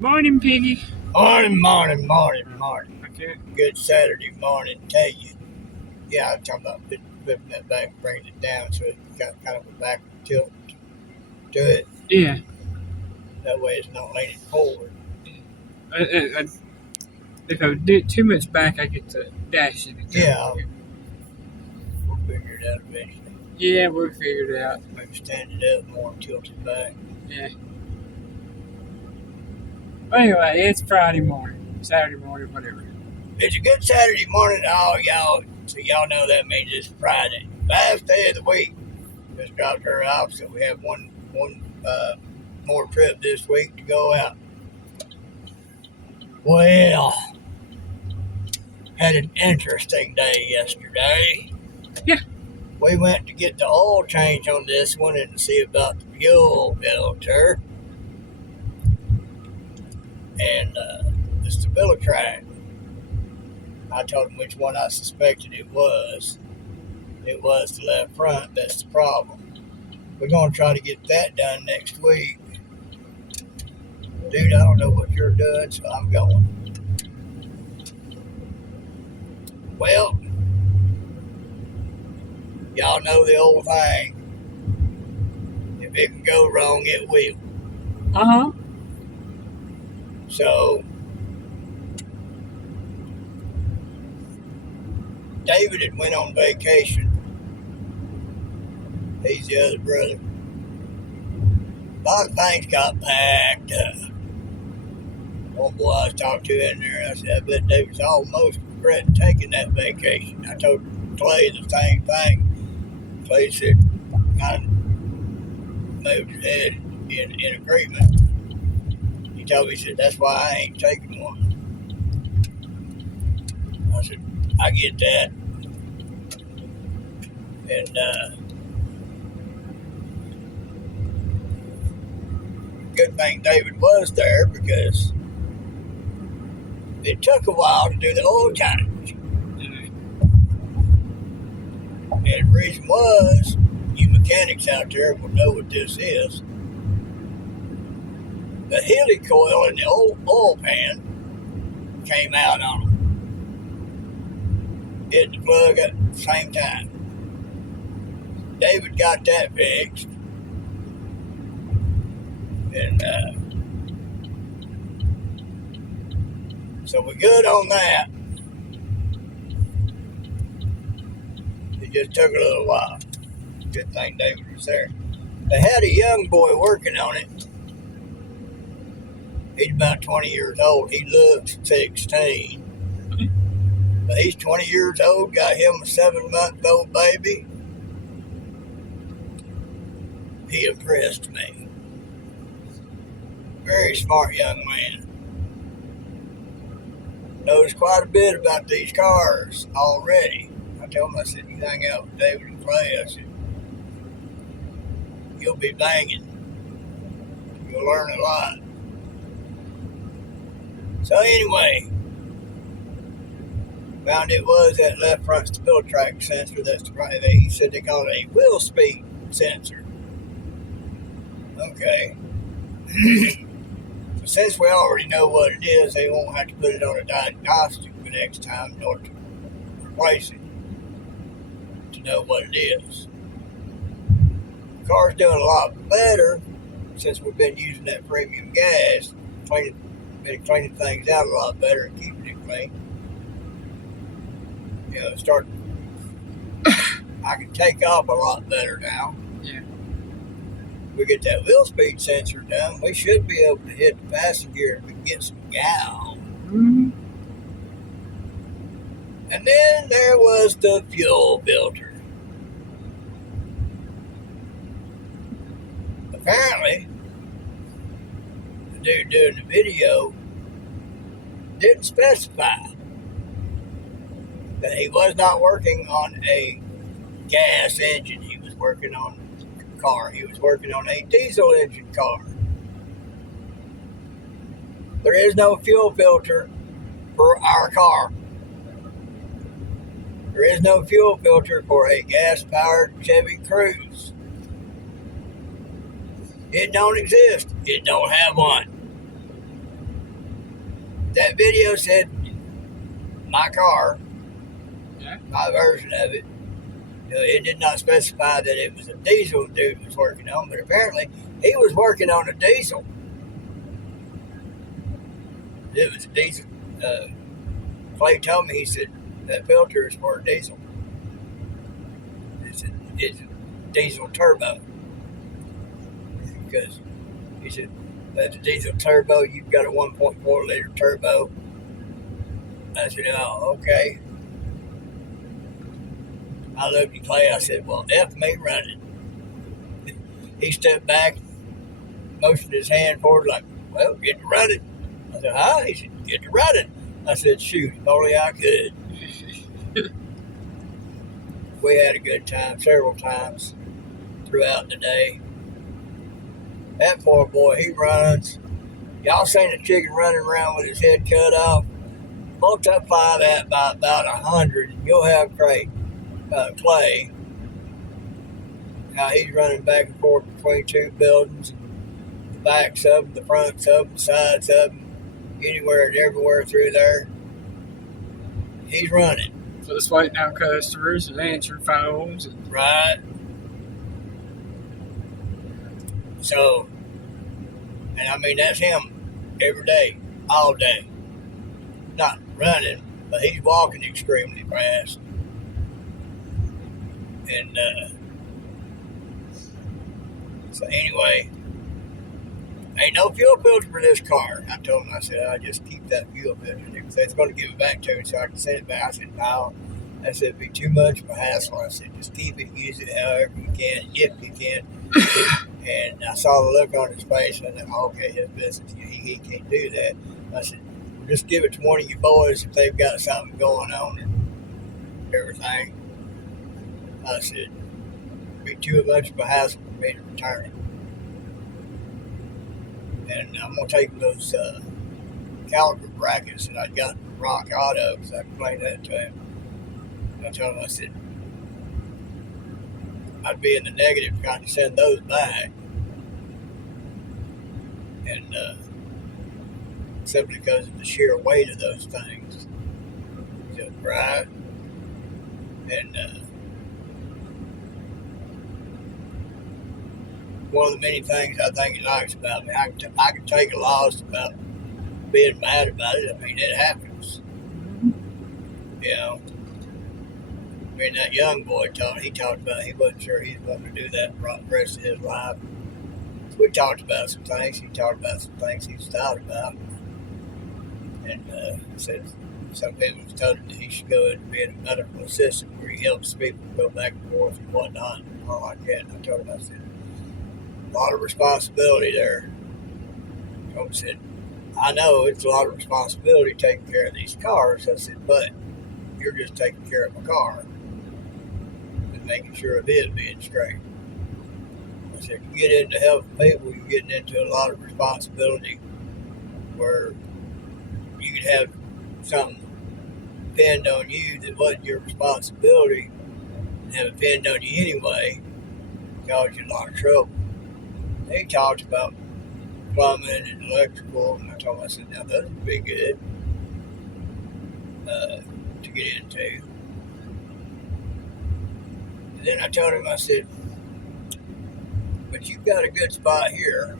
Morning, Piggy. Morning. Okay. Good Saturday morning to you. Yeah, I'm talking about flipping that back, bringing it down so it got kind of a back tilt to it. Yeah. That way it's not leaning forward. If I do it too much back, I get to dash in it. Yeah, we'll figure it out eventually. Yeah, we'll figure it out. Maybe stand it up more and tilt it back. Yeah. But anyway, it's Friday morning, Saturday morning, whatever. It's a good Saturday morning to all y'all. So y'all know that means it's Friday. Last day of the week. Just dropped her off, so we have one more trip this week to go out. Well, had an interesting day yesterday. Yeah. We went to get the oil change on this one and see about the fuel filter and the StabiliTrak. I told him which one I suspected it was. It was the left front. That's the problem. We're going to try to get that done next week. Dude, I don't know what you're doing, so I'm going. Well, y'all know the old thing. If it can go wrong, it will. Uh huh. So, David had went on vacation. He's the other brother. A lot of things got packed up. One boy I was talking to in there, I said, I bet David's almost regretting taking that vacation. I told Clay the same thing. Clay said, kind of moved his head in agreement. He told me, he said, that's why I ain't taking one. I said, I get that. And good thing David was there because it took a while to do the oil change. And the reason was, you mechanics out there will know what this is. The helicoil in the old oil pan came out on them. Hit the plug at the same time. David got that fixed. And so we're good on that. It just took a little while. Good thing David was there. They had a young boy working on it. He's about 20 years old. He looks 16. But he's 20 years old, got him a 7-month-old baby. He impressed me. Very smart young man. Knows quite a bit about these cars already. I told him, I said, you hang out with David and Clay, I said, you'll be banging. You'll learn a lot. So anyway, found it was that left front StabiliTrak sensor. That's right. He said they call it a wheel speed sensor. Okay. So since we already know what it is, they won't have to put it on a diagnostic the next time in order to replace it to know what it is. The car's doing a lot better since we've been using that premium gas, been cleaning things out a lot better and keeping it clean. You know, I can take off a lot better now. Yeah. We get that wheel speed sensor done, we should be able to hit the passenger and we can get some gal. Mm-hmm. And then there was the fuel filter. Apparently, the dude doing the video didn't specify that he was not working on a gas engine. He was working on a car. He was working on a diesel engine car. There is no fuel filter for our car. There is no fuel filter for a gas-powered Chevy Cruze. It don't exist. It don't have one. that video said my car, Yeah. my version of it. It did not specify that it was a diesel dude was working on, but apparently he was working on a diesel. It was a diesel. Clay told me, he said, that filter is for a diesel. It's a diesel turbo. Because he said, that's a diesel turbo, you've got a 1.4 liter turbo. I said, oh, okay. I looked at Clay, I said, well, F me running. He stepped back, motioned his hand forward like, well, get to running. I said, huh? He said, get to running. I said, shoot, if only I could. We had a good time several times throughout the day. That poor boy, he runs. Y'all seen a chicken running around with his head cut off? Multiply that by about 100, and you'll have Clay. How he's running back and forth between two buildings, the backs of them, the fronts of them, the sides of them, anywhere and everywhere through there. He's running. Just waiting on customers and answering phones. Right. So, and I mean, that's him every day, all day. Not running, but he's walking extremely fast. And so anyway, ain't no fuel filter for this car. I told him, I said, I just keep that fuel filter. He said, it's going to give it back to me so I can send it back. I said, no. I said, it'd be too much of a hassle. I said, just keep it, use it however you can, if you can. And I saw the look on his face, and I thought, okay, his business, he can't do that. I said, well, just give it to one of you boys if they've got something going on and everything. I said, it'd be too much of a hassle for me to return it. And I'm going to take those caliper brackets that I'd got from Rock Auto, because I explained that to him. I told him, I said, I'd be in the negative trying to send those back. And simply because of the sheer weight of those things. He said, right. And one of the many things I think he likes about me, I can take a loss about being mad about it. I mean, it happens. You know. I mean, that young boy he talked about he wasn't sure he was going to do that for the rest of his life. We talked about some things. He talked about some things he's thought about. And said some people have told him that he should go and be a medical assistant where he helps people go back and forth and whatnot and all like that. And I told him, I said, a lot of responsibility there. I said, I know it's a lot of responsibility taking care of these cars. I said, but you're just taking care of my car and making sure it is being straight. I said, you get into helping people, you're getting into a lot of responsibility where you could have something pinned on you that wasn't your responsibility and have it pinned on you anyway, cause you a lot of trouble. He talked about plumbing and electrical, and I told him, I said, now those would be good to get into. And then I told him, I said, but you've got a good spot here.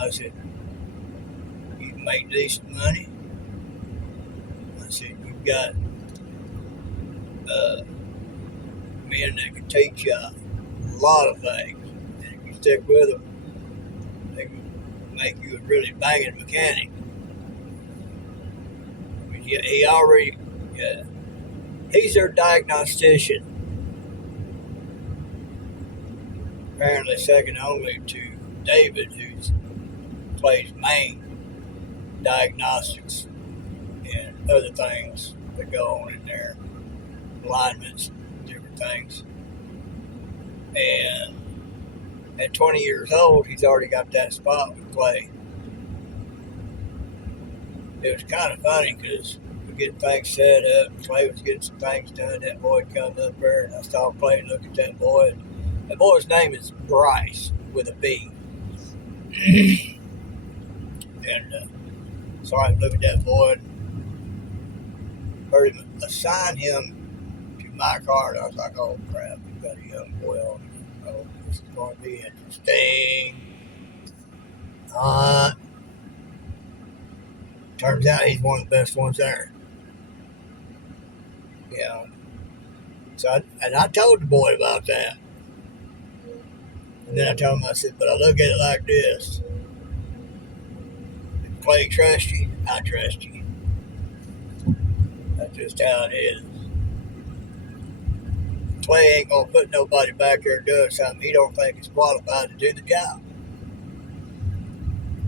I said, you can make decent money. I said, you've got men that can teach you a lot of things. And if you stick with them, they can make you a really banging mechanic. I mean, he already, he's their diagnostician. Apparently second only to David, who plays main diagnostics and other things that go on in there, alignments, different things. And at 20 years old, he's already got that spot with Clay. It was kind of funny because we get things set up, Clay was getting some things done, that boy would come up there, and I saw Clay look at that boy. That boy's name is Bryce with a B. And So I looked at that boy and heard him assign him to my car, and I was like, oh crap, you got a young boy on it. Oh, this is going to be interesting. Turns out he's one of the best ones there. Yeah. So I told the boy about that. And then I told him, I said, but I look at it like this. If Clay trusts you, I trust you. That's just how it is. Clay ain't going to put nobody back there doing something he don't think is qualified to do the job.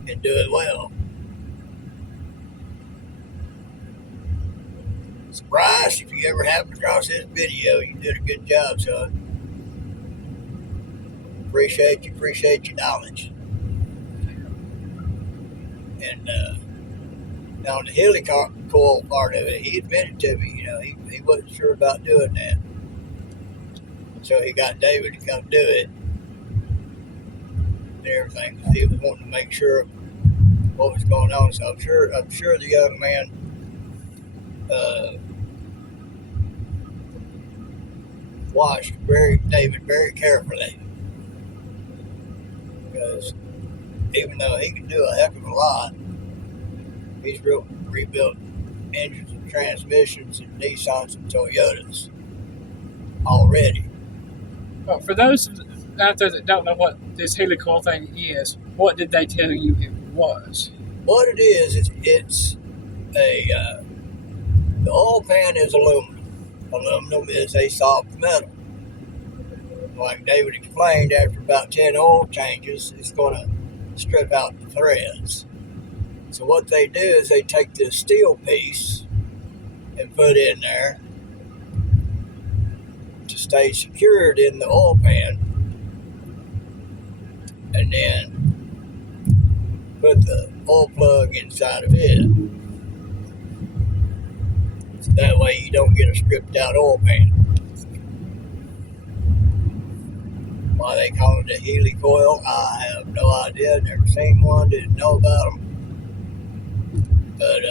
And do it well. So Bryce, if you ever happen across this video, you did a good job, son. Appreciate your knowledge. And now on the helicoil part of it, he admitted to me, he wasn't sure about doing that. So he got David to come do it and everything. He was wanting to make sure what was going on. So I'm sure the young man watched David very carefully, because even though he can do a heck of a lot, he's rebuilt engines and transmissions and Nissans and Toyotas already. Well, for those out there that don't know what this helicoil thing is, what did they tell you it was? What it is it's the oil pan is aluminum. Aluminum is a soft metal. Like David explained, after about 10 oil changes, it's going to strip out the threads. So what they do is they take this steel piece and put in there to stay secured in the oil pan, and then put the oil plug inside of it. So that way you don't get a stripped out oil pan. Why they call it a helicoil, I have no idea. Never seen one, didn't know about them. But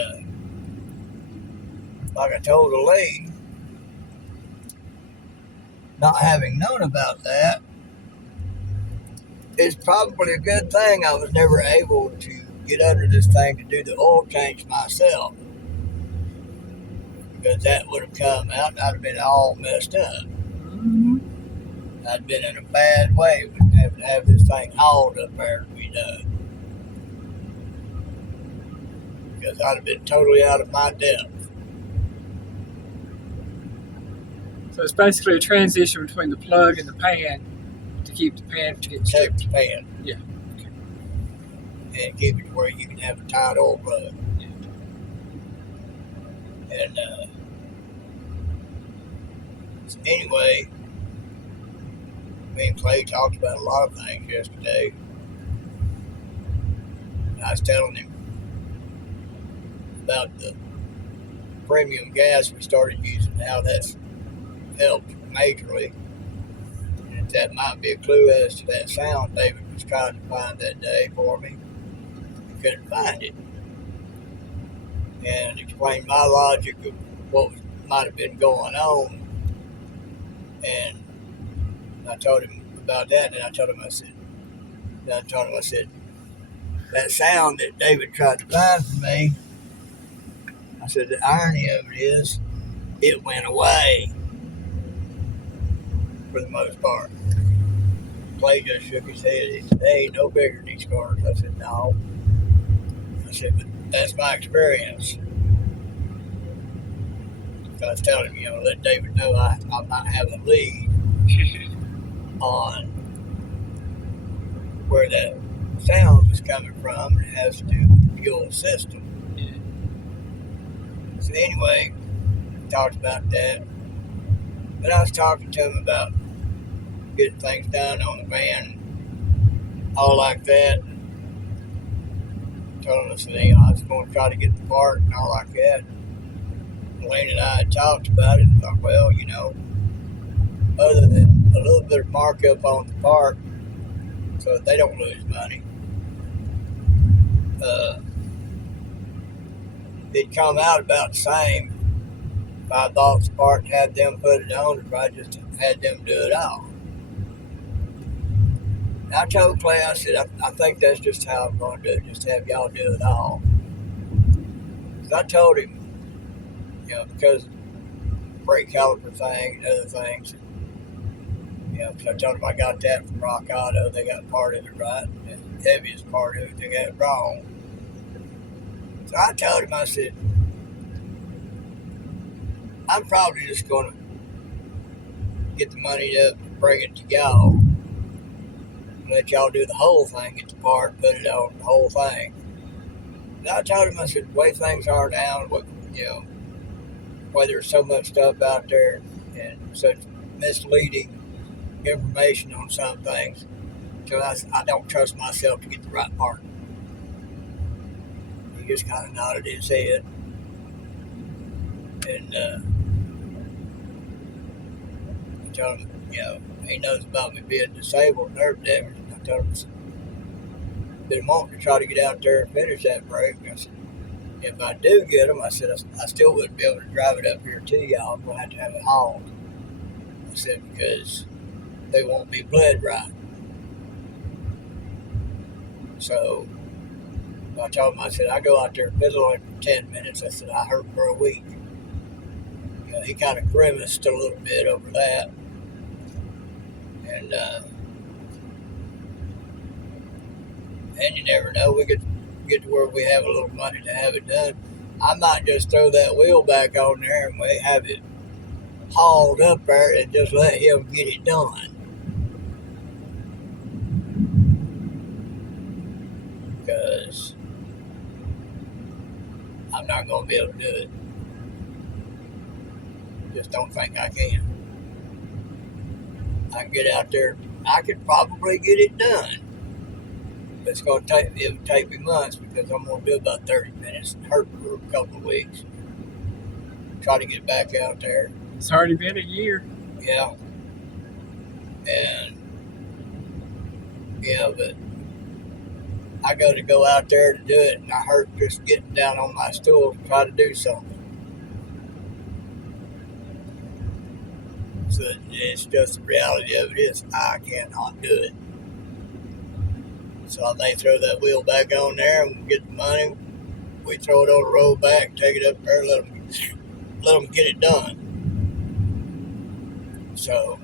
like I told Elaine, not having known about that, it's probably a good thing I was never able to get under this thing to do the oil change myself. Because that would have come out and I'd have been all messed up. I'd been in a bad way with having to have this thing hauled up there to be done. Because I'd have been totally out of my depth. So it's basically a transition between the plug and the pan to keep the pan from getting Take stripped. the pan. Yeah. Okay. And keep it where you can have a tight oil plug. Yeah. And so anyway, me and Clay talked about a lot of things yesterday. And I was telling him about the premium gas we started using, how that's helped majorly. And that might be a clue as to that sound David was trying to find that day for me. He couldn't find it. And explained my logic of what might have been going on. And I told him about that, and I told him, I said, that sound that David tried to find for me, I said, the irony of it is, it went away for the most part. Clay just shook his head. He said, hey, no bigger than these cars. I said, no. I said, but that's my experience. So I was telling him, let David know I might have a lead on where that sound was coming from, and it has to do with the fuel system. Yeah. So anyway, talked about that. But I was talking to him about getting things done on the van, all like that. Told him, I said, I was going to try to get the part and all like that. Elaine and I had talked about it and thought, well, other than a little bit of markup on the part so that they don't lose money, it'd come out about the same. If I bought the part and had them put it on, if I just had them do it all. And I told Clay, I said, I think that's just how I'm going to do it, just have y'all do it all. Because I told him, because of the brake caliper thing and other things, because I told him I got that from Rock Auto. They got part of it right, and the heaviest part of it, they got it wrong. So I told him, I said, I'm probably just going to get the money up and bring it to y'all. And let y'all do the whole thing, get the part, put it on the whole thing. And I told him, I said, the way things are now, why there's so much stuff out there and such misleading information on some things, so I don't trust myself to get the right part. He just kind of nodded his head. And I told him, he knows about me being disabled, nerve damage. And I told him, I've been wanting to try to get out there and finish that brake. I said, if I do get them, I said, I still wouldn't be able to drive it up here to y'all. I'm going to have it hauled. I said, because they won't be bled right. So I told him, I said, I go out there and fiddle on it for 10 minutes. I said, I hurt for a week. He kind of grimaced a little bit over that. And you never know. We could get to where we have a little money to have it done. I might just throw that wheel back on there and we have it hauled up there and just let him get it done. Because I'm not going to be able to do it. Just don't think I can. I can get out there. I could probably get it done. But it's going to take me months because I'm going to do about 30 minutes and hurt for a couple of weeks. Try to get back out there. It's already been a year. Yeah. And, but I go out there to do it, and I hurt just getting down on my stool to try to do something. So it's just the reality of it is I cannot do it. So I may throw that wheel back on there and get the money. We throw it on the road back, take it up there, let them get it done. So,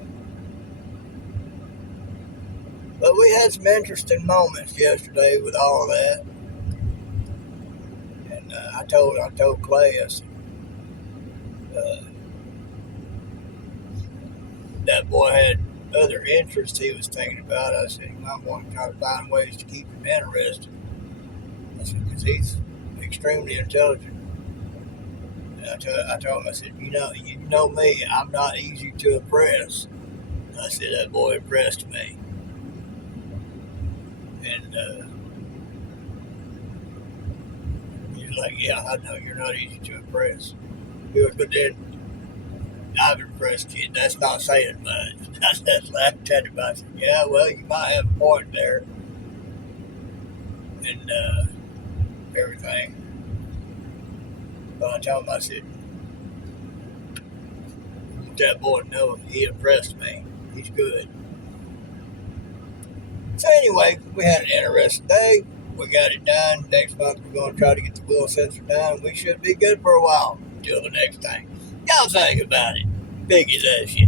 but we had some interesting moments yesterday with all that. And I told Clay, I said, that boy had other interests he was thinking about. I said, he might want to try to find ways to keep him interested. I said, because he's extremely intelligent. And I told him, I said, you know me, I'm not easy to impress. I said, that boy impressed me. And he was like, yeah, I know you're not easy to impress. He goes, but then I've impressed you. That's not saying much. That's like telling him. I said, yeah, well, you might have a point there. And everything. But I told him, I said, let that boy know he impressed me. He's good. So anyway, we had an interesting day. We got it done. Next month we're going to try to get the wheel sensor done. We should be good for a while until the next thing. Y'all think about it. Biggie loves you.